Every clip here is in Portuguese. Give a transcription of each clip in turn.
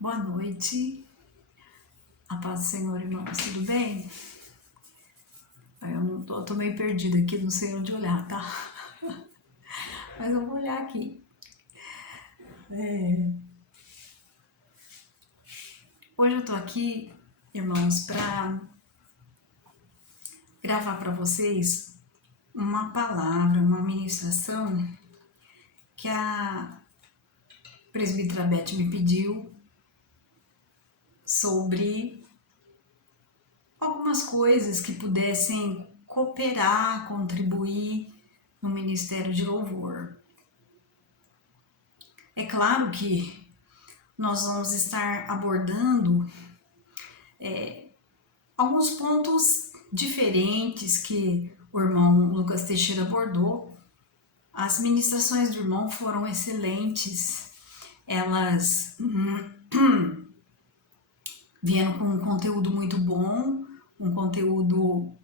Boa noite, a paz do Senhor, irmãos, tudo bem? Eu tô meio perdida aqui, não sei onde olhar, tá? Mas eu vou olhar aqui. Hoje eu tô aqui, irmãos, para gravar para vocês uma palavra, uma ministração que a presbítera Beth me pediu sobre algumas coisas que pudessem cooperar, contribuir no ministério de louvor. É claro que nós vamos estar abordando alguns pontos diferentes que o irmão Lucas Teixeira abordou. As ministrações do irmão foram excelentes, elas vieram com um conteúdo muito bom, um conteúdo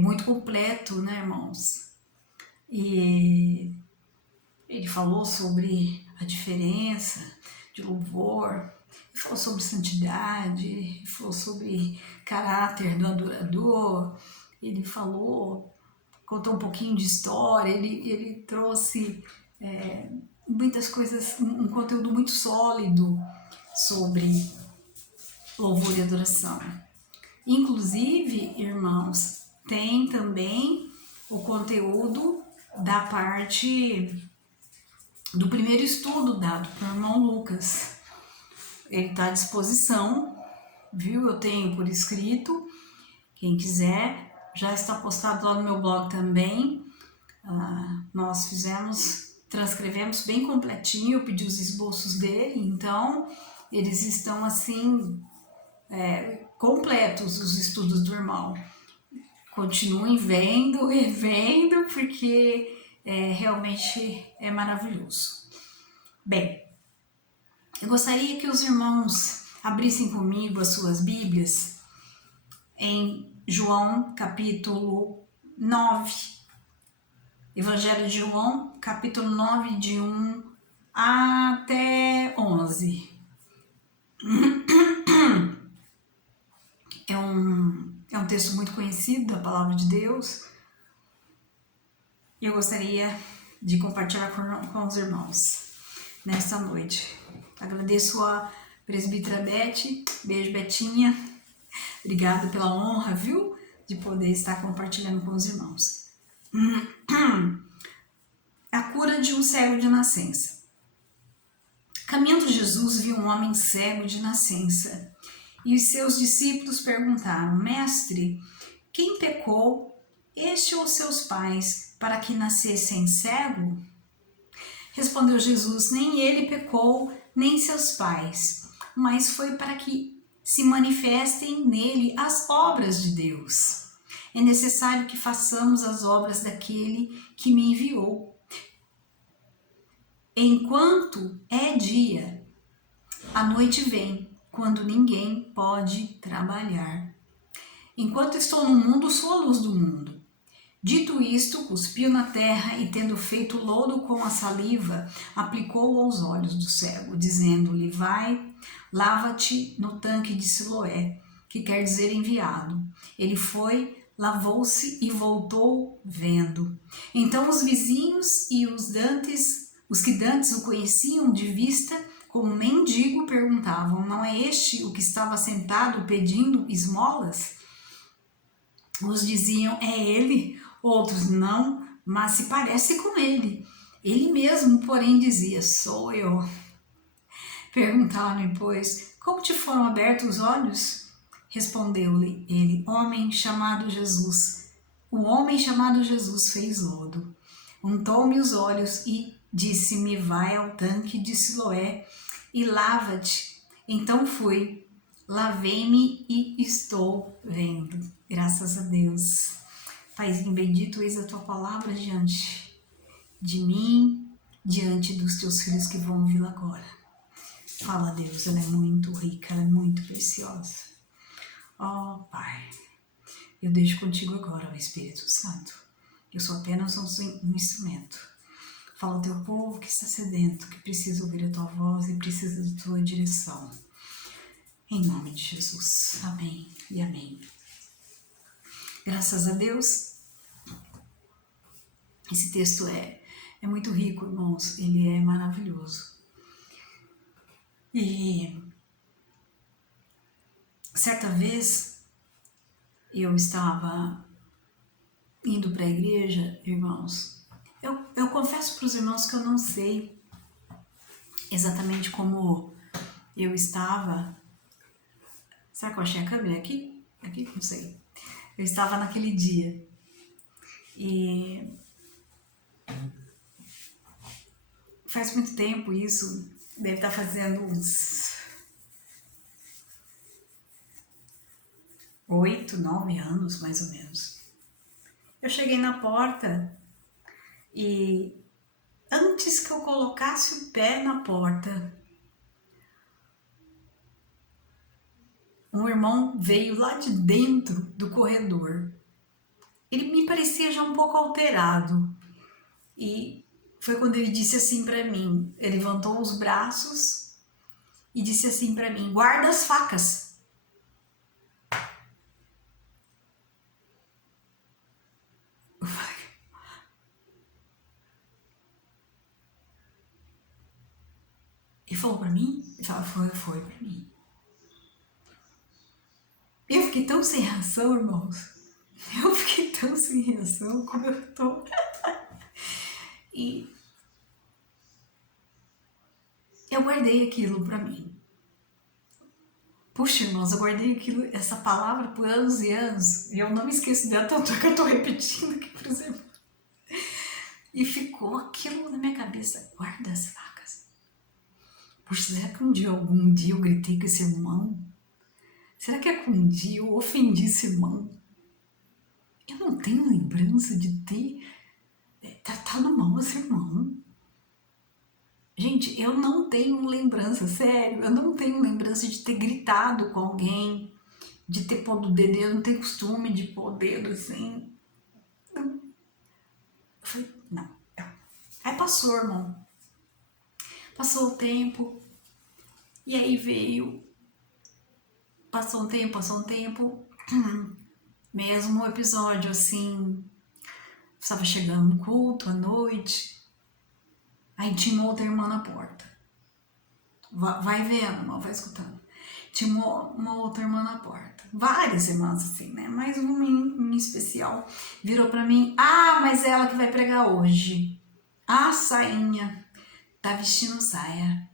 muito completo, né, irmãos? E ele falou sobre a diferença de louvor, ele falou sobre santidade, ele falou sobre caráter do adorador, ele contou um pouquinho de história, ele trouxe muitas coisas, um conteúdo muito sólido sobre louvor e adoração. Inclusive, irmãos, tem também o conteúdo da parte do primeiro estudo dado pelo irmão Lucas. Ele está à disposição, viu? Eu tenho por escrito. Quem quiser, já está postado lá no meu blog também. Nós transcrevemos bem completinho, eu pedi os esboços dele, então eles estão assim, completos os estudos do irmão. Continuem vendo e vendo, porque realmente é maravilhoso. Bem, eu gostaria que os irmãos abrissem comigo as suas Bíblias em João capítulo 9. Evangelho de João, capítulo 9, de 1 até 11. É um texto muito conhecido da Palavra de Deus e eu gostaria de compartilhar com os irmãos nesta noite. Agradeço a presbítera Beth, beijo Betinha, obrigada pela honra, viu, de poder estar compartilhando com os irmãos. A cura de um cego de nascença. Caminhando Jesus viu um homem cego de nascença e os seus discípulos perguntaram: Mestre, quem pecou, este ou seus pais, para que nascessem cego? Respondeu Jesus: Nem ele pecou, nem seus pais, mas foi para que se manifestem nele as obras de Deus. É necessário que façamos as obras daquele que me enviou. Enquanto é dia, a noite vem, quando ninguém pode trabalhar. Enquanto estou no mundo, sou a luz do mundo. Dito isto, cuspiu na terra e, tendo feito lodo com a saliva, aplicou aos olhos do cego, dizendo-lhe: Vai, lava-te no tanque de Siloé, que quer dizer enviado. Ele foi, lavou-se e voltou vendo. Então os vizinhos e os que dantes o conheciam de vista como mendigo, perguntavam: Não é este o que estava sentado pedindo esmolas? Uns diziam: É ele. Outros: Não, mas se parece com ele. Ele mesmo, porém, dizia: Sou eu. Perguntaram-lhe, pois: Como te foram abertos os olhos? Respondeu-lhe ele: Homem chamado Jesus. O homem chamado Jesus fez lodo, untou-me os olhos e disse-me: Vai ao tanque de Siloé e lava-te. Então fui, lavei-me e estou vendo. Graças a Deus. Paizinho bendito, eis a tua palavra diante de mim, diante dos teus filhos que vão ouvi-la agora. Fala, Deus, ela é muito rica, ela é muito preciosa. Ó Pai, eu deixo contigo agora, ó Espírito Santo. Eu sou apenas um instrumento. Fala ao teu povo que está sedento, que precisa ouvir a tua voz e precisa da tua direção. Em nome de Jesus. Amém e amém. Graças a Deus, esse texto é muito rico, irmãos. Ele é maravilhoso. E certa vez eu estava indo para a igreja, irmãos. Eu confesso para os irmãos que eu não sei exatamente como eu estava. Será que eu achei a câmera aqui? Aqui? Não sei. Eu estava naquele dia. E faz muito tempo isso. Deve estar fazendo uns 8, 9 anos, mais ou menos. Eu cheguei na porta e antes que eu colocasse o pé na porta, um irmão veio lá de dentro do corredor. Ele me parecia já um pouco alterado. E foi quando ele disse assim para mim, ele levantou os braços e disse assim para mim: guarda as facas. Ele falou para mim? Ele falou, foi para mim. Eu fiquei tão sem reação, irmãos. Eu fiquei tão sem reação como eu tô. E eu guardei aquilo para mim. Puxa, irmãos, eu guardei aquilo, essa palavra por anos e anos. E eu não me esqueço dela, tanto que eu tô repetindo aqui, por exemplo. E ficou aquilo na minha cabeça. Guarda as facas. Puxa, será que algum dia eu gritei com esse irmão? Será que algum dia eu ofendi esse irmão? Eu não tenho lembrança de ter tratado mal esse irmão. Gente, eu não tenho lembrança, sério, eu não tenho lembrança de ter gritado com alguém, de ter pondo o dedo, eu não tenho costume de pôr o dedo assim. Eu falei, não. Aí passou, irmão. Passou o tempo, e aí veio, passou um tempo, mesmo episódio assim, estava chegando no culto à noite, aí tinha uma outra irmã na porta. Vai vendo, irmão, vai escutando. Tinha uma outra irmã na porta. Várias irmãs assim, né? Mas uma em especial virou pra mim: ah, mas é ela que vai pregar hoje. A sainha tá vestindo saia.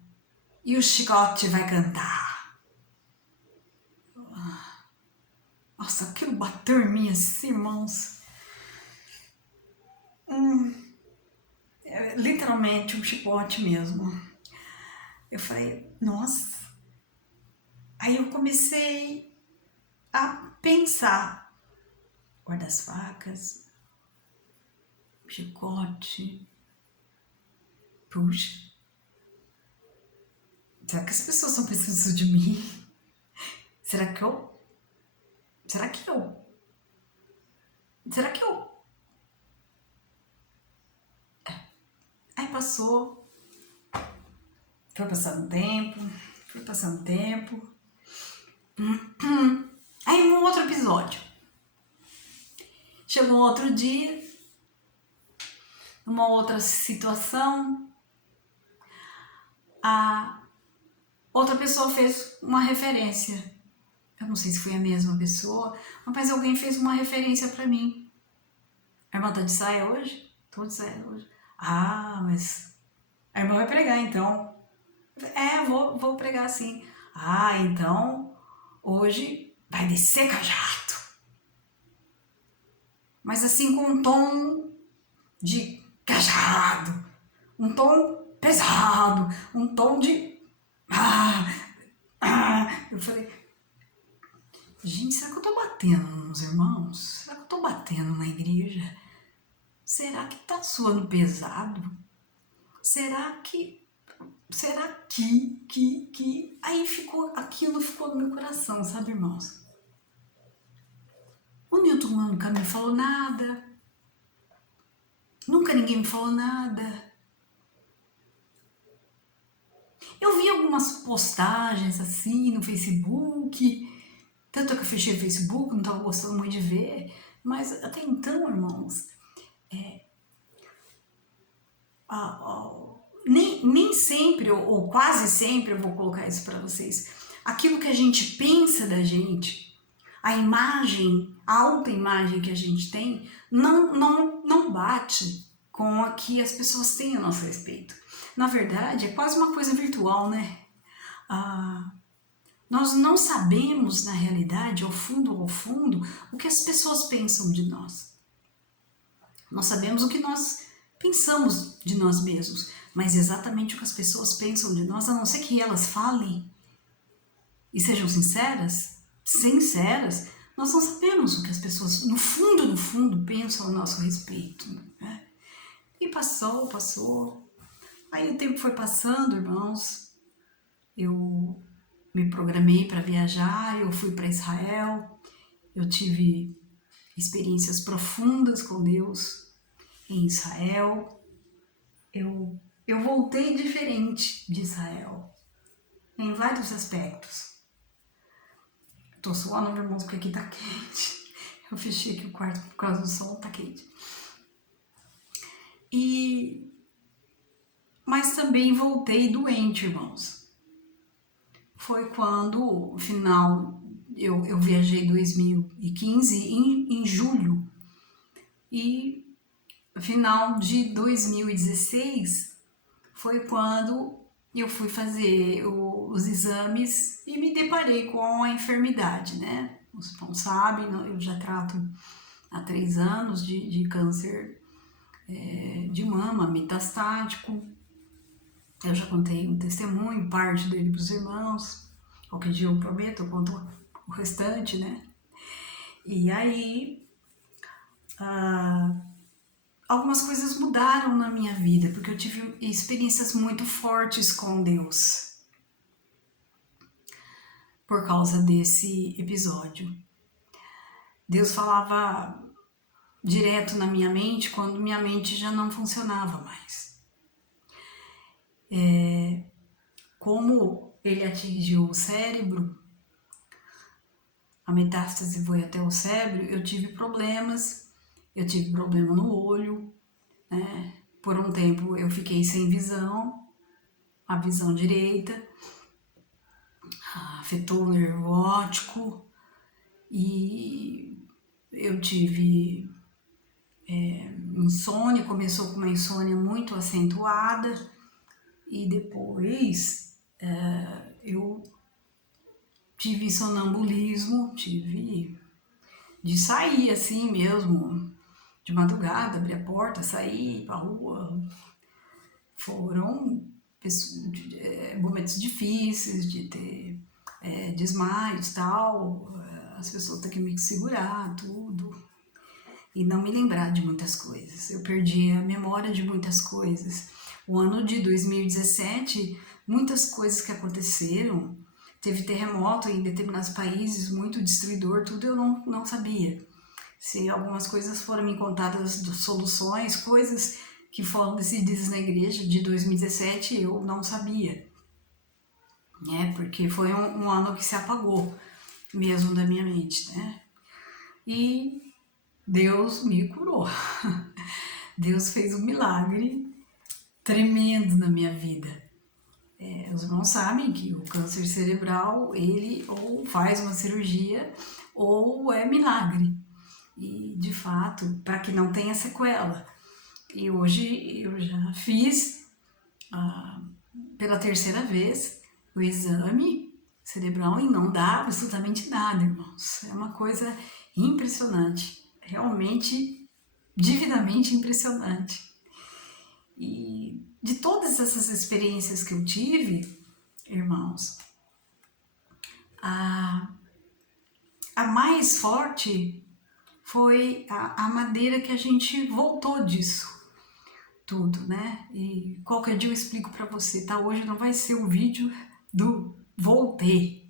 E o chicote vai cantar. Nossa, aquilo bateu em mim assim, irmãos. Literalmente um chicote mesmo. Eu falei, nossa. Aí eu comecei a pensar. Guarda-facas, chicote. Puxa. Será que as pessoas estão pensando isso de mim? Será que eu? Será que eu? Será que eu? Aí passou. Foi passando tempo. Foi passando tempo. Aí um outro episódio. Chegou um outro dia. Uma outra situação. A outra pessoa fez uma referência. Eu não sei se foi a mesma pessoa, mas alguém fez uma referência pra mim. A irmã tá de saia hoje? Tô de saia hoje. Ah, mas a irmã vai pregar então. É, vou pregar sim. Ah, então hoje vai descer cajado. Mas assim com um tom de cajado. Um tom pesado. Um tom de... Eu falei, gente, será que eu tô batendo nos irmãos? Será que eu tô batendo na igreja? Será que tá soando pesado? Será que... Aí aquilo ficou no meu coração, sabe, irmãos? O Newton nunca me falou nada. Nunca ninguém me falou nada. umas postagens assim no Facebook, tanto que eu fechei o Facebook, não estava gostando muito de ver, mas até então, irmãos, nem sempre, ou quase sempre, eu vou colocar isso para vocês, aquilo que a gente pensa da gente, a imagem, a autoimagem que a gente tem, não bate com a que as pessoas têm a nosso respeito. Na verdade, é quase uma coisa virtual, né? Nós não sabemos, na realidade, ao fundo, o que as pessoas pensam de nós. Nós sabemos o que nós pensamos de nós mesmos, mas exatamente o que as pessoas pensam de nós, a não ser que elas falem e sejam sinceras, nós não sabemos o que as pessoas, no fundo, pensam a nosso respeito. Né? E passou. Aí o tempo foi passando, irmãos, eu me programei para viajar, eu fui para Israel, eu tive experiências profundas com Deus em Israel. Eu voltei diferente de Israel, em vários aspectos. Tô suando, irmãos, porque aqui tá quente. Eu fechei aqui o quarto por causa do sol, tá quente. Mas também voltei doente, irmãos. Foi quando, no final, eu viajei em 2015, em julho, e no final de 2016 foi quando eu fui fazer os exames e me deparei com a enfermidade, né? Os irmãos sabem, eu já trato há 3 anos de câncer de mama metastático. Eu já contei um testemunho, parte dele para os irmãos. Qualquer dia eu prometo, eu conto o restante, né? E aí, algumas coisas mudaram na minha vida, porque eu tive experiências muito fortes com Deus por causa desse episódio. Deus falava direto na minha mente quando minha mente já não funcionava mais. Como ele atingiu o cérebro, a metástase foi até o cérebro, eu tive problema no olho, né? Por um tempo eu fiquei sem visão, a visão direita, afetou o nervo óptico e eu tive insônia, começou com uma insônia muito acentuada e depois eu tive sonambulismo, tive de sair assim mesmo, de madrugada, abrir a porta, sair pra rua. Foram momentos difíceis de ter desmaios e tal, as pessoas têm que me segurar, tudo, e não me lembrar de muitas coisas. Eu perdi a memória de muitas coisas. O ano de 2017, muitas coisas que aconteceram, teve terremoto em determinados países, muito destruidor, tudo eu não sabia. Se algumas coisas foram me contadas, soluções, coisas que foram decididas na igreja de 2017, eu não sabia, né? Porque foi um ano que se apagou mesmo da minha mente, né? E Deus me curou. Deus fez um milagre tremendo na minha vida. Os irmãos sabem que o câncer cerebral, ele ou faz uma cirurgia ou é milagre. E, de fato, para que não tenha sequela. E hoje eu já fiz, pela 3ª vez, o exame cerebral e não dá absolutamente nada, irmãos. É uma coisa impressionante. Realmente, divinamente impressionante. E de todas essas experiências que eu tive, irmãos, a mais forte foi a maneira que a gente voltou disso tudo, né? E qualquer dia eu explico pra você, tá? Hoje não vai ser o vídeo do voltei,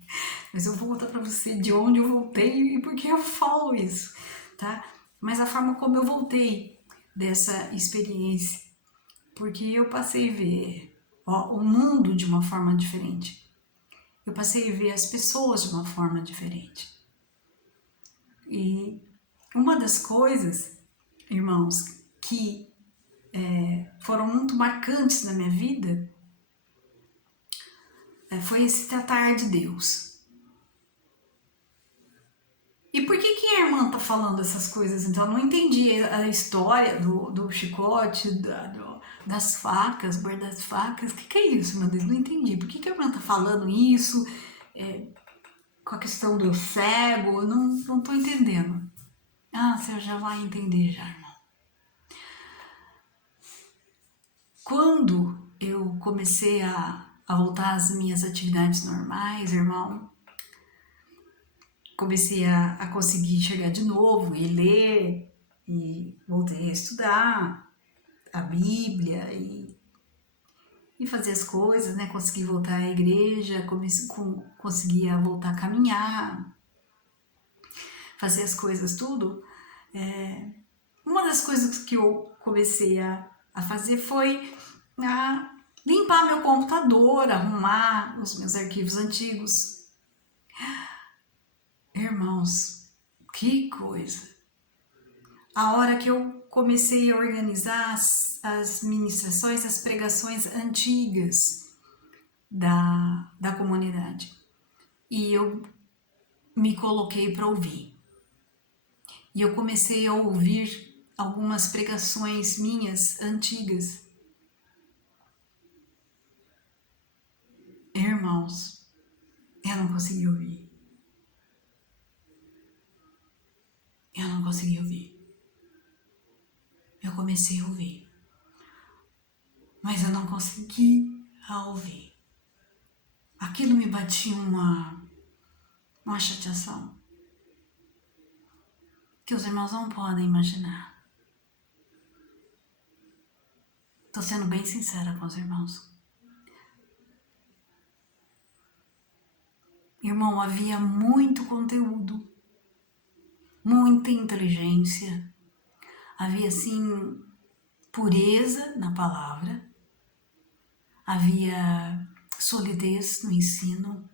mas eu vou contar pra você de onde eu voltei e por que eu falo isso, tá? Mas a forma como eu voltei dessa experiência, porque eu passei a ver o mundo de uma forma diferente. Eu passei a ver as pessoas de uma forma diferente. E uma das coisas, irmãos, que foram muito marcantes na minha vida foi esse tratar de Deus. E por que a irmã tá falando essas coisas? Então, eu não entendi a história do chicote, das facas, guarda facas. O que é isso, meu Deus? Não entendi. Por que a irmã tá falando isso? Com a questão do cego? Eu não tô entendendo. Ah, você já vai entender já, irmão. Quando eu comecei a voltar às minhas atividades normais, irmão, comecei a conseguir chegar de novo e ler, e voltei a estudar a Bíblia e fazer as coisas, né? Consegui voltar à igreja, conseguia voltar a caminhar, fazer as coisas tudo. Uma das coisas que eu comecei a fazer foi limpar meu computador, arrumar os meus arquivos antigos. Irmãos, que coisa! A hora que eu comecei a organizar as ministrações, as pregações antigas da comunidade, e eu me coloquei para ouvir. E eu comecei a ouvir algumas pregações minhas antigas. Irmãos, eu não consegui ouvir. Eu não consegui ouvir. Eu comecei a ouvir, mas eu não consegui ouvir. Aquilo me batia uma chateação que os irmãos não podem imaginar. Estou sendo bem sincera com os irmãos. Irmão, havia muito conteúdo, muita inteligência, havia assim pureza na palavra, havia solidez no ensino,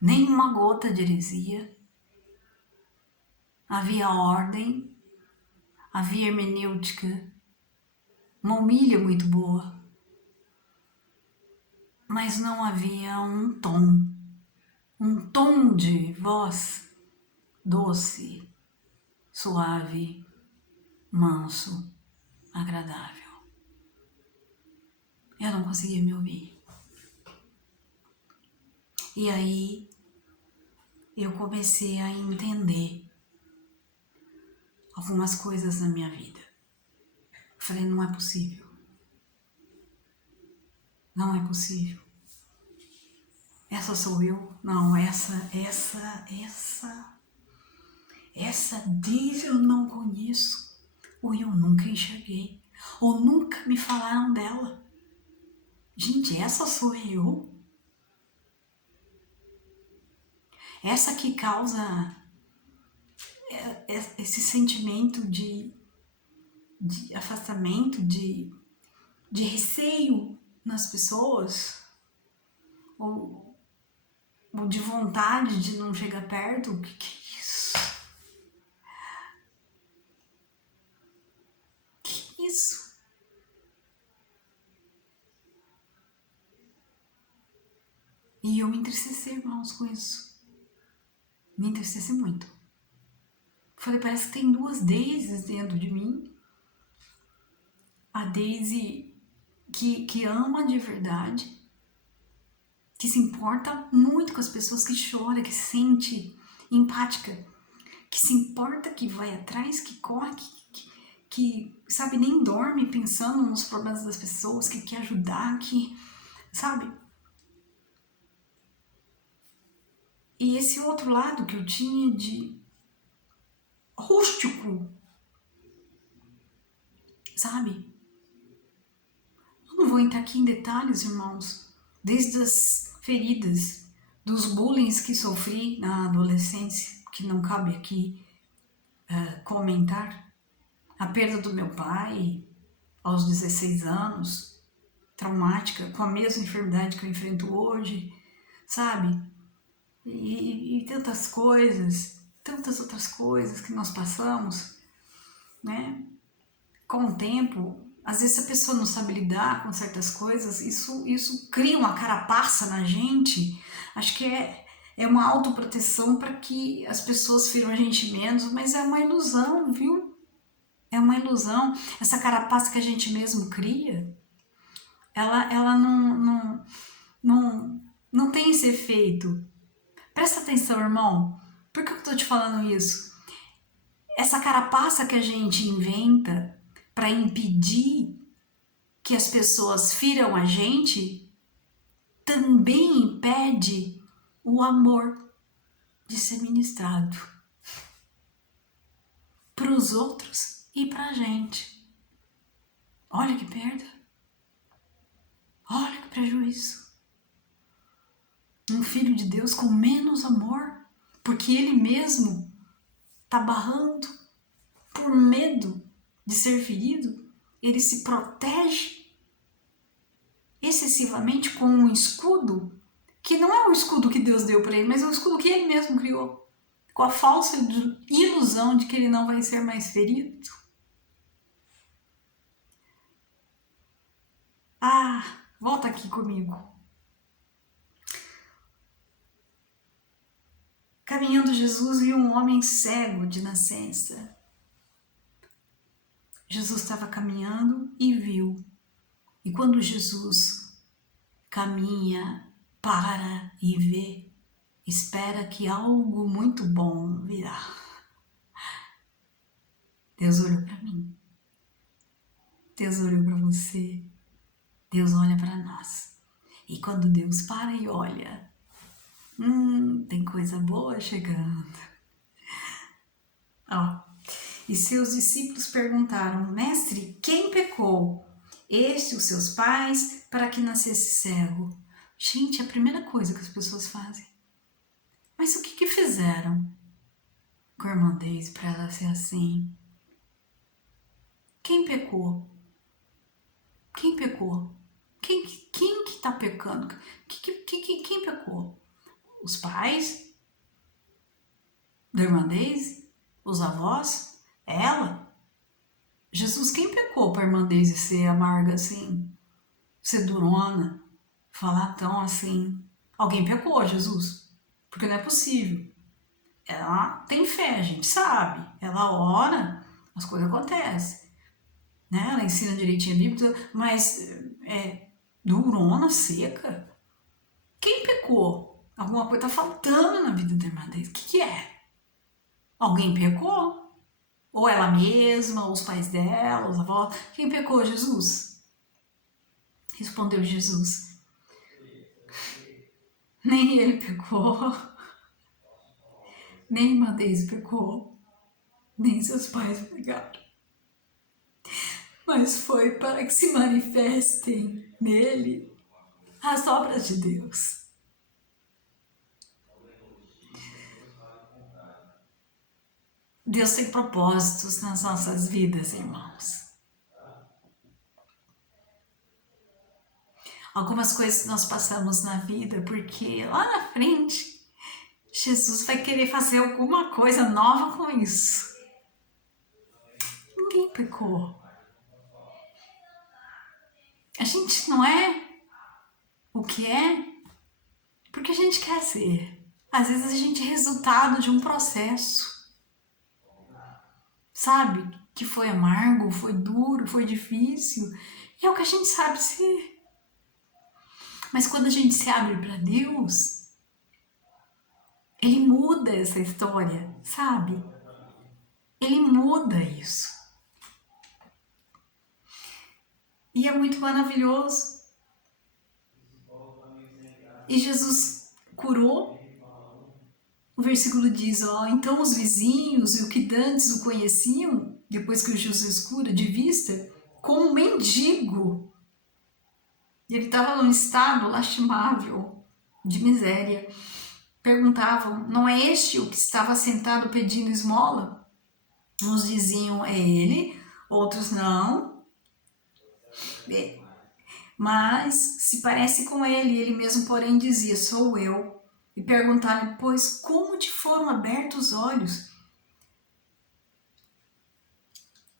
nem uma gota de heresia, havia ordem, havia hermenêutica, uma humilha muito boa, mas não havia um tom de voz doce, suave, manso, agradável. Eu não conseguia me ouvir. E aí eu comecei a entender algumas coisas na minha vida. Falei, não é possível. Não é possível. Essa sou eu? Não, essa Deus eu não conheço. Ou eu nunca enxerguei. Ou nunca me falaram dela. Gente, essa sou eu? Essa que causa esse sentimento de afastamento, de receio nas pessoas, ou de vontade de não chegar perto. O que é isso? Que isso? E eu me entristeci, irmãos, com isso. Me entristeci muito. Falei, parece que tem duas Daisys dentro de mim. A Daisy que ama de verdade, que se importa muito com as pessoas, que chora, que se sente empática, que se importa, que vai atrás, que corre, que sabe, nem dorme pensando nos problemas das pessoas, que quer ajudar, que, sabe? E esse outro lado que eu tinha de rústico, sabe? Eu não vou entrar aqui em detalhes, irmãos, desde as feridas, dos bullying que sofri na adolescência, que não cabe aqui comentar, a perda do meu pai aos 16 anos, traumática, com a mesma enfermidade que eu enfrento hoje, sabe? E tantas coisas, tantas outras coisas que nós passamos, né? Com o tempo, às vezes a pessoa não sabe lidar com certas coisas, isso cria uma carapaça na gente. Acho que é uma autoproteção para que as pessoas firam a gente menos, mas é uma ilusão, viu? É uma ilusão. Essa carapaça que a gente mesmo cria, ela não tem esse efeito. Presta atenção, irmão. Por que eu tô te falando isso? Essa carapaça que a gente inventa para impedir que as pessoas firam a gente também impede o amor de ser ministrado para os outros e para a gente. Olha que perda. Olha que prejuízo. Um filho de Deus com menos amor, porque ele mesmo está barrando por medo de ser ferido, ele se protege excessivamente com um escudo que não é o escudo que Deus deu para ele, mas é o escudo que ele mesmo criou, com a falsa ilusão de que ele não vai ser mais ferido. Ah, volta aqui comigo. Caminhando Jesus viu um homem cego de nascença. Jesus estava caminhando e viu. E quando Jesus caminha, para e vê, espera que algo muito bom virá. Deus olhou para mim. Deus olhou para você. Deus olha para nós. E quando Deus para e olha, tem coisa boa chegando. Ó. E seus discípulos perguntaram: Mestre, quem pecou? Este, os seus pais, para que nascesse cego? Gente, é a primeira coisa que as pessoas fazem. Mas o que fizeram com a irmã Deise para ela ser assim? Quem pecou? Quem pecou? Quem que tá pecando? Quem pecou? Os pais? Da irmã Deise? Os avós? Ela? Jesus, quem pecou para a irmã Deise ser amarga assim? Ser durona? Falar tão assim? Alguém pecou, Jesus? Porque não é possível. Ela tem fé, a gente sabe. Ela ora, as coisas acontecem. Né? Ela ensina direitinho a Bíblia, mas durona, seca. Quem pecou? Alguma coisa está faltando na vida da irmã Deise. O que é? Alguém pecou? Ou ela mesma, ou os pais dela, os avós. Quem pecou? Jesus. Respondeu Jesus. Nem ele pecou, nem irmã Deise pecou, nem seus pais pecaram. Mas foi para que se manifestem nele as obras de Deus. Deus tem propósitos nas nossas vidas, irmãos. Algumas coisas que nós passamos na vida, porque lá na frente, Jesus vai querer fazer alguma coisa nova com isso. Ninguém pecou. A gente não é o que é porque a gente quer ser. Às vezes a gente é resultado de um processo. Sabe? Que foi amargo, foi duro, foi difícil. E é o que a gente sabe ser. Mas quando a gente se abre para Deus, Ele muda essa história, sabe? Ele muda isso. E é muito maravilhoso. E Jesus curou. O versículo diz, então os vizinhos e o que dantes o conheciam, depois que o Jesus cura de vista, como um mendigo. E ele estava num estado lastimável, de miséria. Perguntavam, não é este o que estava sentado pedindo esmola? Uns diziam, é ele, outros não. mas se parece com ele mesmo, porém, dizia, sou eu. E perguntaram, pois, como te foram abertos os olhos?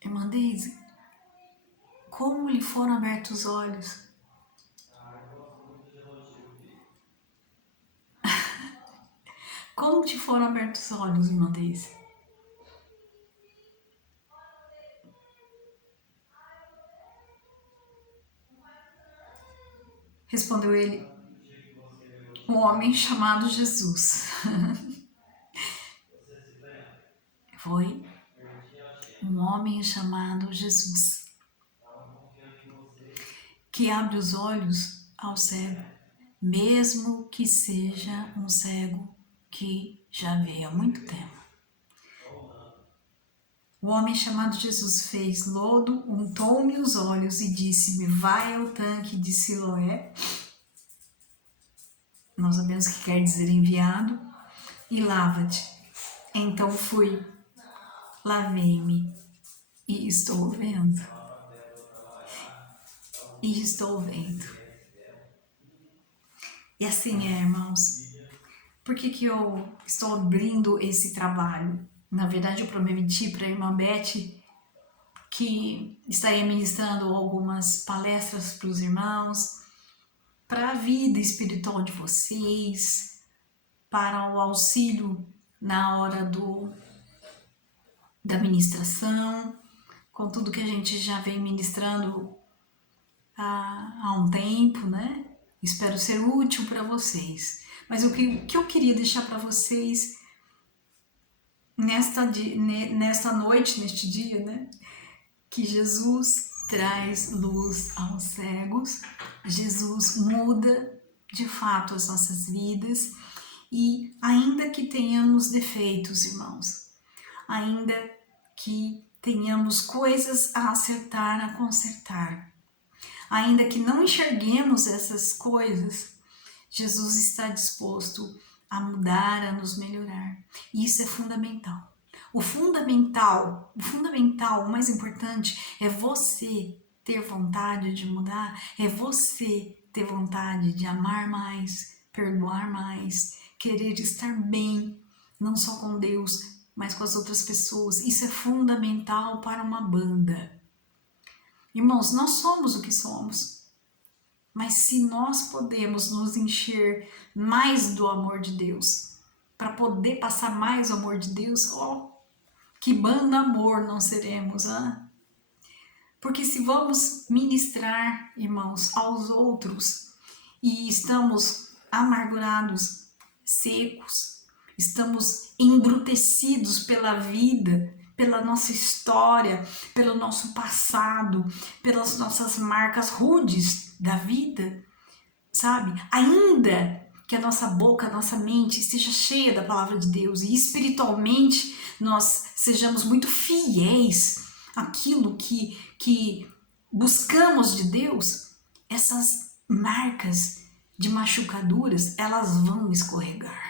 Irmã Deise, como lhe foram abertos os olhos? Como te foram abertos os olhos, irmã Deise? Respondeu ele, um homem chamado Jesus. Foi um homem chamado Jesus que abre os olhos ao cego, mesmo que seja um cego que já veio há muito tempo. O homem chamado Jesus fez lodo, untou-me os olhos e disse-me, vai ao tanque de Siloé, nós sabemos que quer dizer enviado, e lava-te. Então fui, lavei-me e estou vendo. E estou vendo. E assim é, irmãos. Por que eu estou abrindo esse trabalho? Na verdade, eu prometi para a irmã Beth que estaria ministrando algumas palestras para os irmãos, para a vida espiritual de vocês, para o auxílio na hora da ministração, com tudo que a gente já vem ministrando há um tempo, né? Espero ser útil para vocês. Mas o que eu queria deixar para vocês nesta noite, neste dia, né? Que Jesus traz luz aos cegos, Jesus muda de fato as nossas vidas e ainda que tenhamos defeitos, irmãos, ainda que tenhamos coisas a acertar, a consertar, ainda que não enxerguemos essas coisas, Jesus está disposto a mudar, a nos melhorar. E isso é fundamental. O fundamental, o mais importante é você ter vontade de mudar, é você ter vontade de amar mais, perdoar mais, querer estar bem, não só com Deus, mas com as outras pessoas. Isso é fundamental para uma banda. Irmãos, nós somos o que somos. Mas se nós podemos nos encher mais do amor de Deus, para poder passar mais o amor de Deus, que banda amor não seremos, hein? Porque se vamos ministrar, irmãos, aos outros e estamos amargurados, secos, estamos embrutecidos pela vida, pela nossa história, pelo nosso passado, pelas nossas marcas rudes da vida, sabe? Ainda que a nossa boca, a nossa mente esteja cheia da palavra de Deus e espiritualmente nós sejamos muito fiéis àquilo que buscamos de Deus, essas marcas de machucaduras, elas vão escorregar.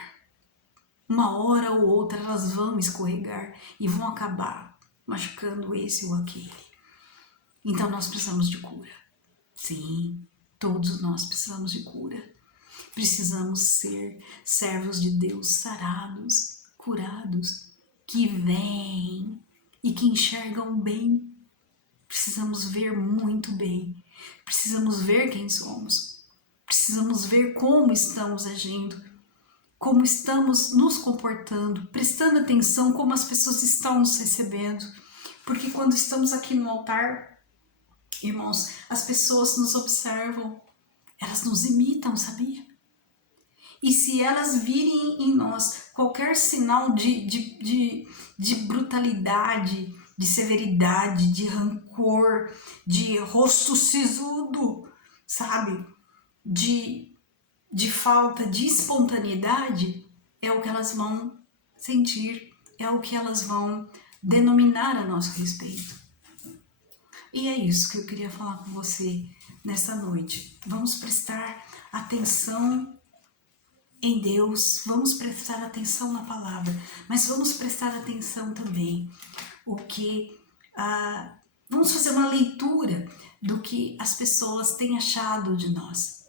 Uma hora ou outra elas vão escorregar e vão acabar machucando esse ou aquele. Então nós precisamos de cura. Sim, todos nós precisamos de cura. Precisamos ser servos de Deus sarados, curados, que veem e que enxergam bem. Precisamos ver muito bem. Precisamos ver quem somos. Precisamos ver como estamos agindo, como estamos nos comportando, prestando atenção como as pessoas estão nos recebendo. Porque quando estamos aqui no altar, irmãos, as pessoas nos observam, elas nos imitam, sabia? E se elas virem em nós qualquer sinal de brutalidade, de severidade, de rancor, de rosto sisudo, sabe? De falta de espontaneidade, é o que elas vão sentir, é o que elas vão denominar a nosso respeito. E é isso que eu queria falar com você nessa noite. Vamos prestar atenção em Deus, vamos prestar atenção na palavra, mas vamos prestar atenção também o que Vamos fazer uma leitura do que as pessoas têm achado de nós,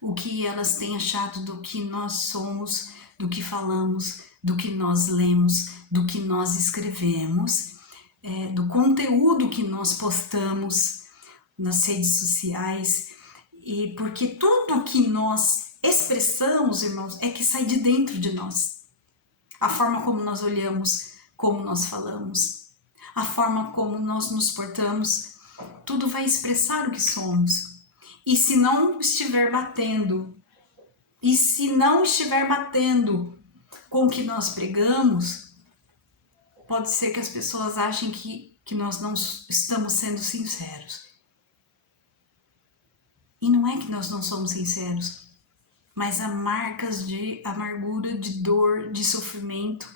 o que elas têm achado do que nós somos, do que falamos, do que nós lemos, do que nós escrevemos, do conteúdo que nós postamos nas redes sociais, e porque tudo que nós expressamos, irmãos, é que sai de dentro de nós. A forma como nós olhamos, como nós falamos, a forma como nós nos portamos, tudo vai expressar o que somos. E se não estiver batendo, com o que nós pregamos, pode ser que as pessoas achem que nós não estamos sendo sinceros. E não é que nós não somos sinceros, mas há marcas de amargura, de dor, de sofrimento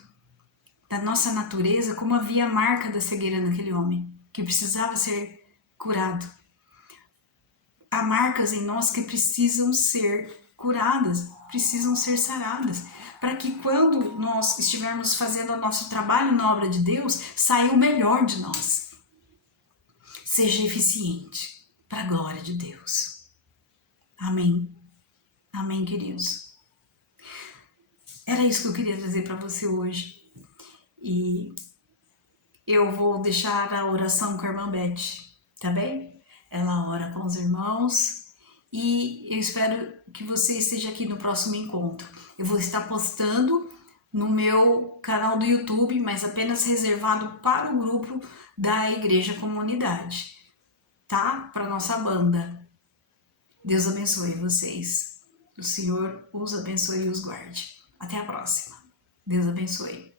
da nossa natureza, como havia a marca da cegueira naquele homem, que precisava ser curado. Há marcas em nós que precisam ser curadas, precisam ser saradas, para que quando nós estivermos fazendo o nosso trabalho na obra de Deus, saia o melhor de nós. Seja eficiente, para a glória de Deus. Amém. Amém, queridos. Era isso que eu queria trazer para você hoje. E eu vou deixar a oração com a irmã Beth, tá bem? Ela ora com os irmãos e eu espero que você esteja aqui no próximo encontro. Eu vou estar postando no meu canal do YouTube, mas apenas reservado para o grupo da Igreja Comunidade, tá? Para nossa banda. Deus abençoe vocês. O Senhor os abençoe e os guarde. Até a próxima. Deus abençoe.